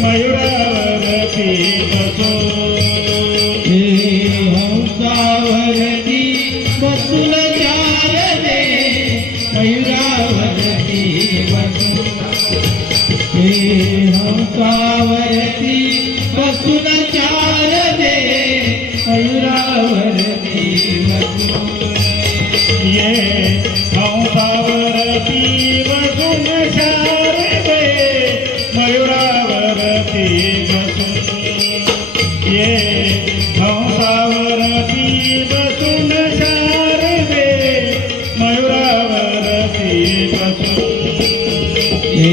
मयुरावरती ये हंसावरती बसून शारदे. मयुरावरती बसून हे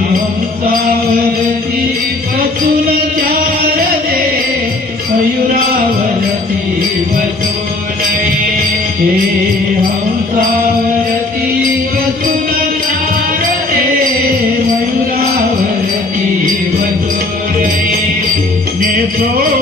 हंसावरती बसून चार दे मयुरावरती बसून हे हंसावरती बसून चार दे मयुरावरती बसून नेसोनी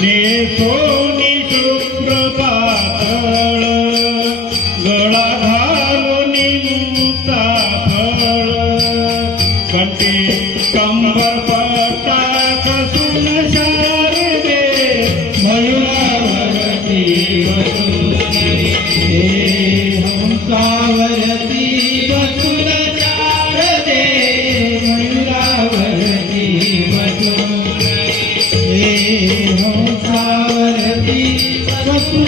नेसोनी शुभ्र पातळ गळा घालून फळ. कंठी कंबर पट्टा कसून शारदे मयुरावरती बसून हे हंसावरती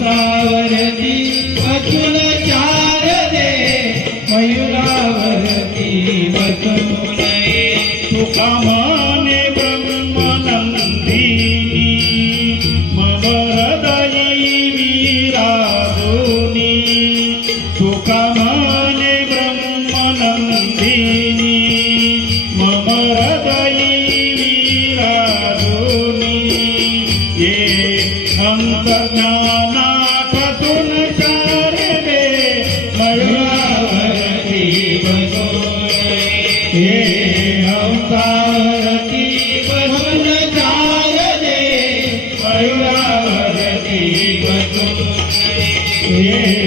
हंसावरती बसून चार रे मयुरावरती बसून तुका माने ब्रह्मनंदिनी मम हृदयी विराजोनी. तुका माने ब्रह्मनंदिनी मम हृदयी विराजोनी. ये अंतर्ज्ञानापासून सुरी